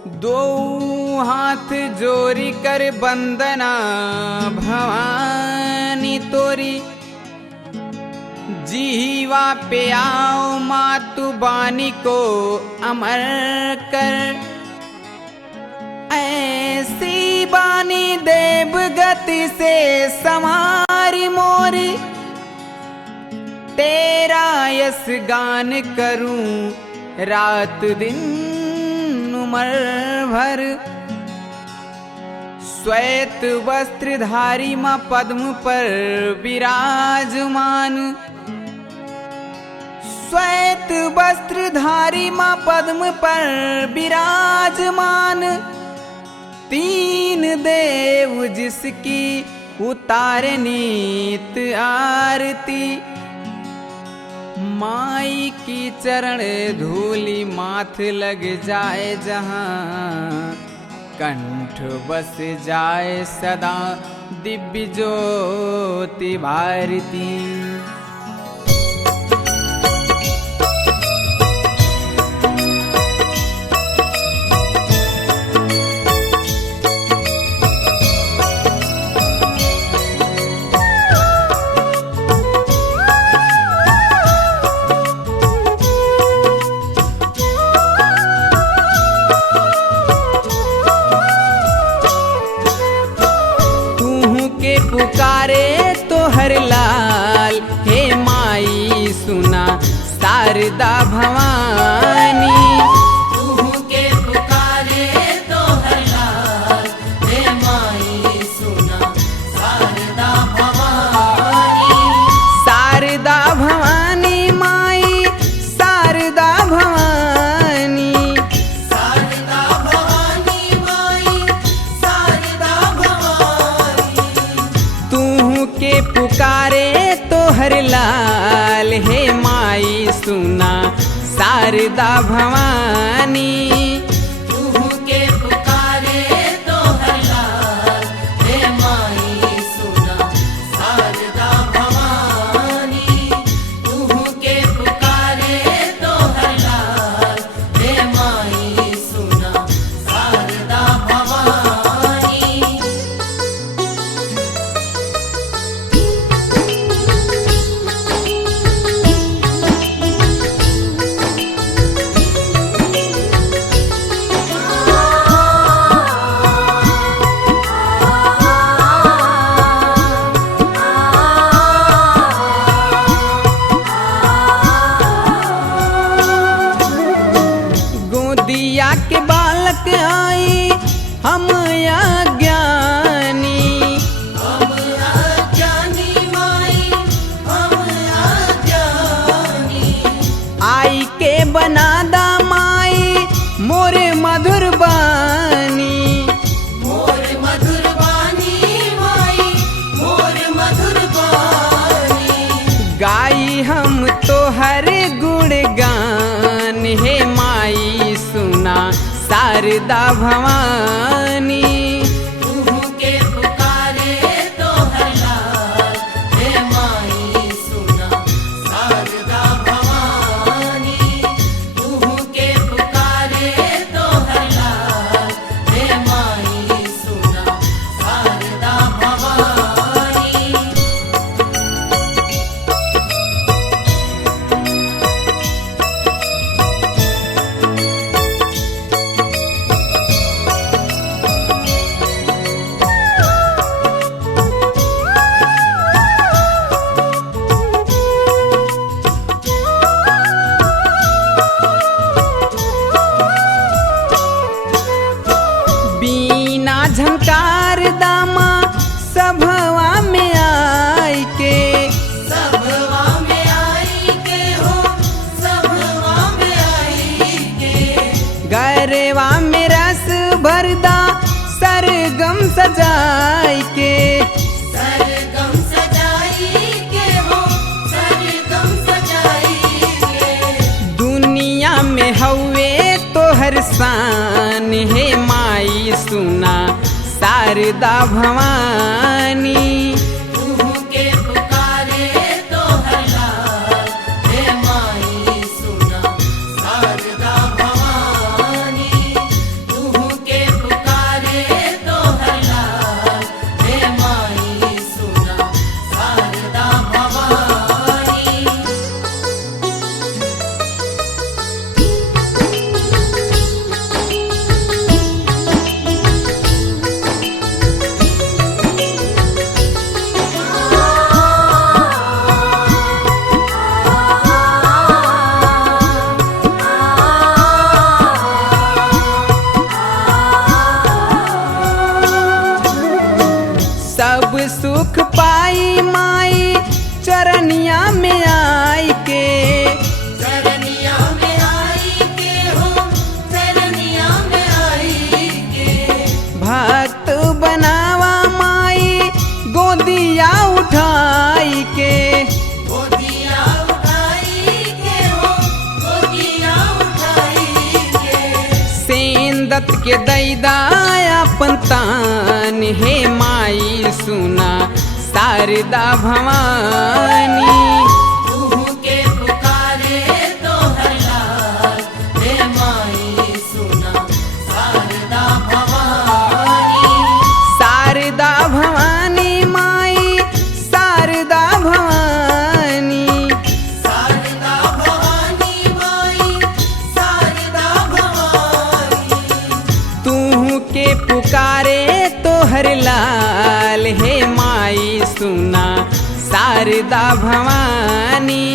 दो हाथ जोड़ी कर वंदना भवानी तोरी, जीवा पे आओ मातु बानी को अमर कर। ऐसी बानी देव गति से समारी मोरी, तेरा यस गान करूं रात दिन उमर भर। श्वेत वस्त्रधारी मां पद्म पर विराजमान, श्वेत वस्त्रधारी मां पद्म पर विराजमान। तीन देव जिसकी उतारे नीत आरती, माई की चरण धूली माथ लग जाए जहां, कंठ बस जाए सदा दिव्य ज्योति भारती। पुकारे तो हर लाल, हे माई सुना शारदा भवानी। तू के पुकारे तो हर लाल, हे माई सुना शारदा भवानी। शारदा भवानी माई शारदा भवानी, शारदा भवानी माई शारदा भवानी। तू के पुकारे तो हर लाल, हे माई सुना शारदा भवानी। तू के पुकारे तो हर लाल, हे माई सुना शारदा भवानी। तू के पुकारे तो हर लाल, हे माई सुना शारदा भवानी। गोदिया के बालक आई हम अज्ञानी, हम अज्ञानी माई हम अज्ञानी। आई के बनादा माई मोर मधुर बानी। मोर मधुर बानी माई मोर मधुर बानी। गाई हम तो हर गुणगान, हे माई सुना शारदा भवानी। तू के पुकारे तो हर लाल, हे माई सुना शारदा भवानी। तू के पुकारे तो हर लाल, हे माई सुना शारदा भवानी। बीना झंकार दामा सभवा में आई के, सभवा में आई के हो सभवा में आई के। गरवा में रस भरदा सरगम सजाई के। सरगम सजाई के हो सरगम सजाई के। दुनिया में हवे तो हर शान, हे माई सुना शारदा भवानी। तू के पुकारे तो हर लाल, हे माई सुना शारदा भवानी। तू के दैदाया पंतान हे माई सुना शारदा भवानी। तुहु के पुकारे तोहर लाल हे माई सुना शारदा भवानी। शारदा भवानी माई शारदा भवानी। शारदा भवानी माई शारदा भवानी। तू के पुकारे तोहर लाल हे माई सुना शारदा भवानी।